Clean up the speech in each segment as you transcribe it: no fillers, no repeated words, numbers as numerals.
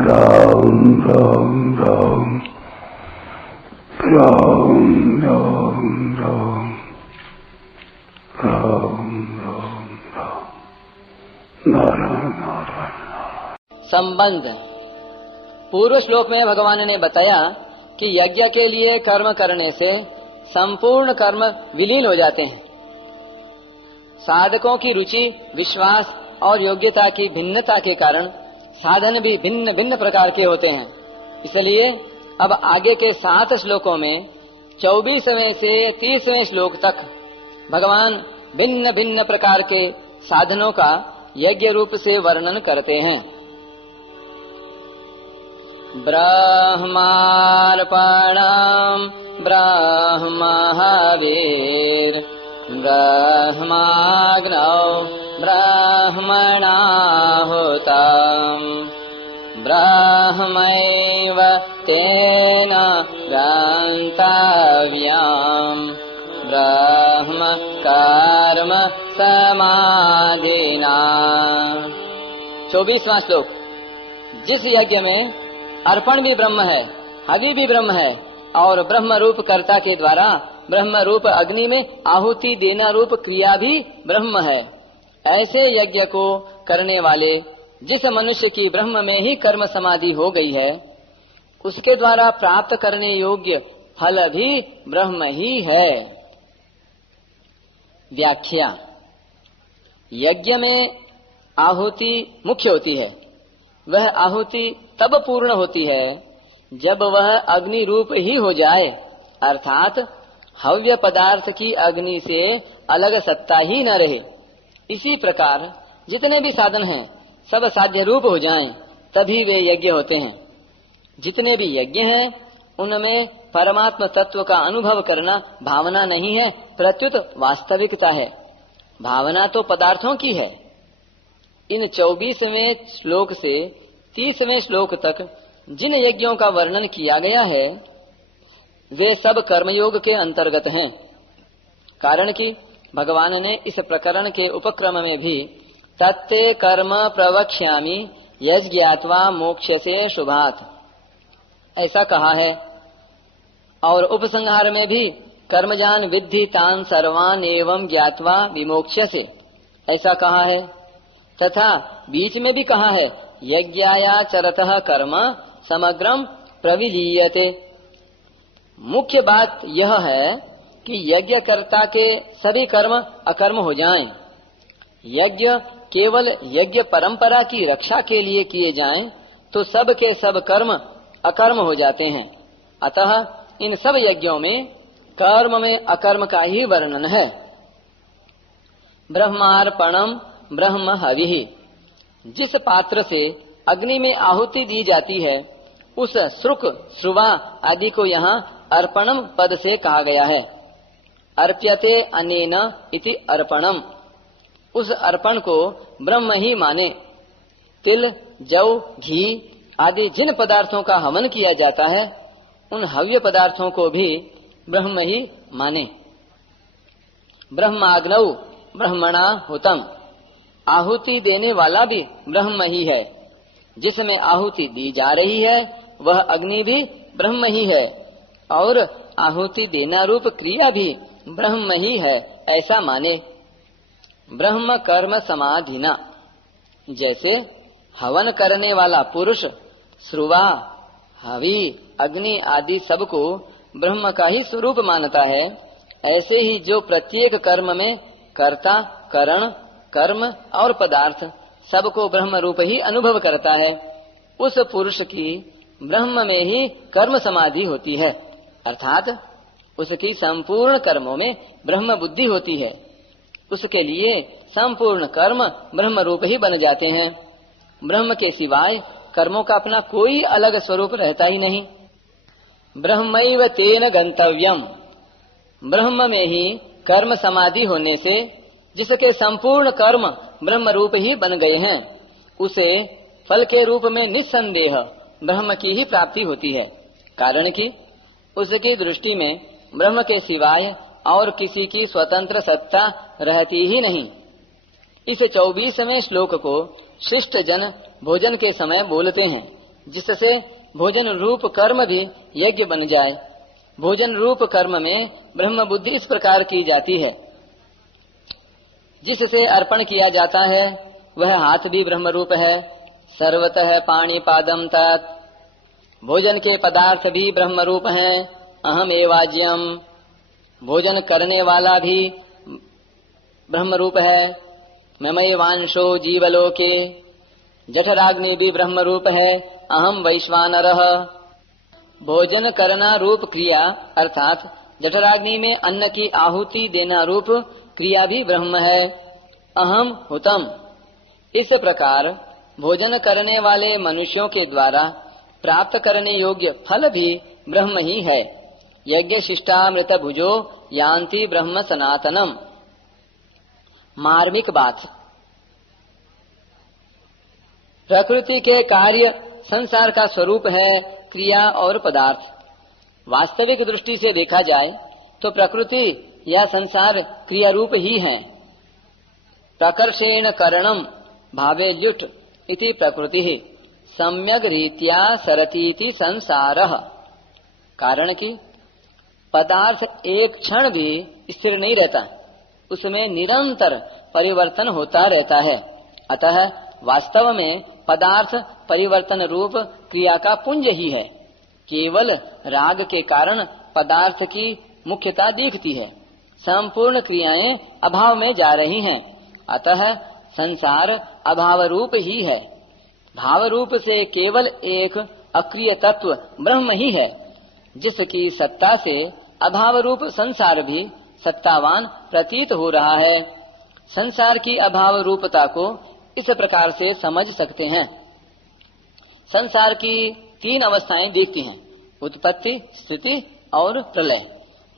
राम राम राम राम राम राम राम राम राम नारायण नारायण। संबंध। पूर्व श्लोक में भगवान ने बताया कि यज्ञ के लिए कर्म करने से संपूर्ण कर्म विलीन हो जाते हैं। साधकों की रुचि, विश्वास और योग्यता की भिन्नता के कारण साधन भी भिन्न भिन्न प्रकार के होते हैं। इसलिए अब आगे के 7 श्लोकों में 24वें से 30वें श्लोक तक भगवान भिन्न भिन्न प्रकार के साधनों का यज्ञ रूप से वर्णन करते हैं। ब्रह्मार्पणम् ब्रह्महविर् ब्रह्माग्नौ ब्रह्मणाहुतम् ब्रह्मैव तेन गन्तव्यम् ब्रह्म कर्म समाधिना। 24वां श्लोक। जिस यज्ञ में अर्पण भी ब्रह्म है, हवि भी ब्रह्म है और ब्रह्म रूप कर्ता के द्वारा ब्रह्म रूप अग्नि में आहुति देना रूप क्रिया भी ब्रह्म है, ऐसे यज्ञ को करने वाले जिस मनुष्य की ब्रह्म में ही कर्म समाधि हो गई है, उसके द्वारा प्राप्त करने योग्य फल भी ब्रह्म ही है। व्याख्या। यज्ञ में आहुति मुख्य होती है। वह आहुति तब पूर्ण होती है जब वह अग्नि रूप ही हो जाए, अर्थात हव्य पदार्थ की अग्नि से अलग सत्ता ही न रहे। इसी प्रकार जितने भी साधन हैं सब साध्य रूप हो जाएं, तभी वे यज्ञ होते हैं। जितने भी यज्ञ हैं उनमें परमात्म तत्व का अनुभव करना भावना नहीं है, प्रत्युत वास्तविकता है। भावना तो पदार्थों की है। इन 24वें श्लोक से 30वें श्लोक तक जिन यज्ञों का वर्णन किया गया है वे सब कर्मयोग के अंतर्गत हैं। कारण कि भगवान ने इस प्रकरण के उपक्रम में भी तत्ते कर्म प्रवक्ष्यामि यज्ञात्वा मोक्ष्यसे शुभात् ऐसा कहा है, और उपसंहार में भी कर्मजान विद्धि तान सर्वान एवं ज्ञात्वा विमोक्ष्यसे ऐसा कहा है, तथा बीच में भी कहा है यज्ञाया चरतः कर्म समग्रम प्रविलीयते। मुख्य बात यह है कि यज्ञ कर्ता के सभी कर्म अकर्म हो जाएं। यज्ञ केवल यज्ञ परंपरा की रक्षा के लिए किए जाएं तो सब के सब कर्म अकर्म हो जाते हैं। अतः इन सब यज्ञों में कर्म में अकर्म का ही वर्णन है। ब्रह्मार्पणम ब्रह्म हविः। जिस पात्र से अग्नि में आहुति दी जाती है उस श्रुक, श्रुवा आदि को यहाँ अर्पणम पद से कहा गया है। अर्प्यते अनेन इति अर्पणम। उस अर्पण को ब्रह्म ही माने। तिल, जौ, घी आदि जिन पदार्थों का हवन किया जाता है उन हव्य पदार्थों को भी ब्रह्म ही माने। ब्रह्माग्नौ ब्रह्मणाहुतम्। आहुति देने वाला भी ब्रह्म ही है। जिसमें आहुति दी जा रही है वह अग्नि भी ब्रह्म ही है और आहुति देना रूप क्रिया भी ब्रह्म ही है, ऐसा माने। ब्रह्म कर्म समाधिना। जैसे हवन करने वाला पुरुष श्रुवा, हवि, अग्नि आदि सबको ब्रह्म का ही स्वरूप मानता है, ऐसे ही जो प्रत्येक कर्म में कर्ता, करण, कर्म और पदार्थ सबको ब्रह्म रूप ही अनुभव करता है, उस पुरुष की ब्रह्म में ही कर्म समाधि होती है, अर्थात उसकी संपूर्ण कर्मों में ब्रह्म बुद्धि होती है। उसके लिए संपूर्ण कर्म ब्रह्म रूप ही बन जाते हैं। ब्रह्म के सिवाय कर्मों का अपना कोई अलग स्वरूप रहता ही नहीं। ब्रह्मैव तेन गंतव्यम। ब्रह्म में ही कर्म समाधि होने से जिसके संपूर्ण कर्म ब्रह्म रूप ही बन गए हैं उसे फल के रूप में निस्संदेह ब्रह्म की ही प्राप्ति होती है। कारण कि उसकी दृष्टि में ब्रह्म के सिवाय और किसी की स्वतंत्र सत्ता रहती ही नहीं। इस 24वें श्लोक को शिष्ट जन भोजन के समय बोलते हैं, जिससे भोजन रूप कर्म भी यज्ञ बन जाए। भोजन रूप कर्म में ब्रह्म बुद्धि इस प्रकार की जाती है। जिससे अर्पण किया जाता है वह हाथ भी ब्रह्म रूप है। सर्वतः पाणि पादम तत्, भोजन के पदार्थ भी ब्रह्म रूप हैं। अहम एवाज्यम, भोजन करने वाला भी ब्रह्म रूप है। ममैवांशो जीवलोके, जठराग्नि भी ब्रह्म रूप है। अहम वैश्वानरः, भोजन करना रूप क्रिया अर्थात जठराग्नि में अन्न की आहुति देना रूप क्रिया भी ब्रह्म है। अहम हुतम, इस प्रकार भोजन करने वाले मनुष्यों के द्वारा प्राप्त करने योग्य फल भी ब्रह्म ही है। यज्ञ शिष्टामृत भुजो यान्ति ब्रह्म सनातनम। मार्मिक बात, प्रकृति के कार्य संसार का स्वरूप है क्रिया और पदार्थ। वास्तविक दृष्टि से देखा जाए तो प्रकृति या संसार क्रिया रूप ही है। प्रकर्षेण करणम भावे ल्युट इति प्रकृति सम्यक रीत्या सरतीति संसारः। कारण कि पदार्थ एक क्षण भी स्थिर नहीं रहता, उसमें निरंतर परिवर्तन होता रहता है। अतः वास्तव में पदार्थ परिवर्तन रूप क्रिया का पुंज ही है। केवल राग के कारण पदार्थ की मुख्यता दिखती है, संपूर्ण क्रियाएं अभाव में जा रही हैं। अतः संसार अभाव रूप ही है। भाव रूप से केवल एक अक्रिय तत्व ब्रह्म ही है, जिसकी सत्ता से अभाव रूप संसार भी सत्तावान प्रतीत हो रहा है। संसार की अभाव रूपता को इस प्रकार से समझ सकते हैं। संसार की तीन अवस्थाएं दिखती हैं, उत्पत्ति, स्थिति और प्रलय।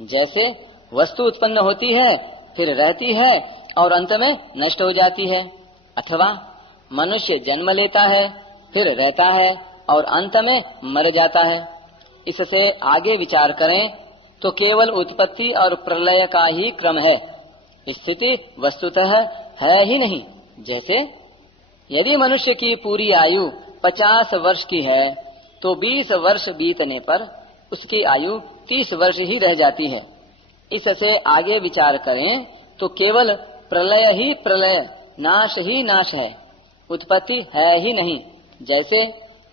जैसे वस्तु उत्पन्न होती है, फिर रहती है और अंत में नष्ट हो जाती है। अथवा मनुष्य जन्म लेता है, फिर रहता है और अंत में मर जाता है। इससे आगे विचार करें तो केवल उत्पत्ति और प्रलय का ही क्रम है, स्थिति वस्तुतः है ही नहीं। जैसे यदि मनुष्य की पूरी आयु 50 वर्ष की है तो 20 वर्ष बीतने पर उसकी आयु 30 वर्ष ही रह जाती है। इससे आगे विचार करें तो केवल प्रलय ही प्रलय, नाश ही नाश है, उत्पत्ति है ही नहीं। जैसे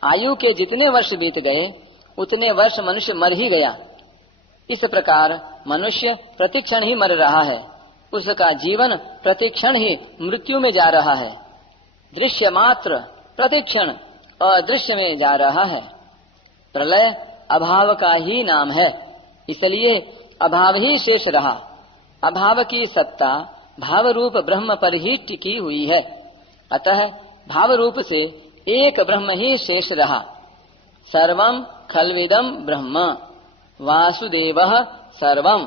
आयु के जितने वर्ष बीत गए उतने वर्ष मनुष्य मर ही गया। इस प्रकार मनुष्य प्रतिक्षण ही मर रहा है, उसका जीवन प्रतिक्षण ही मृत्यु में जा रहा है। दृश्य मात्र प्रतिक्षण अदृश्य में जा रहा है। प्रलय अभाव का ही नाम है, इसलिए अभाव ही शेष रहा। अभाव की सत्ता भाव रूप ब्रह्म पर ही टिकी हुई है। अतः भाव रूप से एक ब्रह्म ही शेष रहा। सर्वं खल्विदं ब्रह्म वासुदेवः सर्वम्।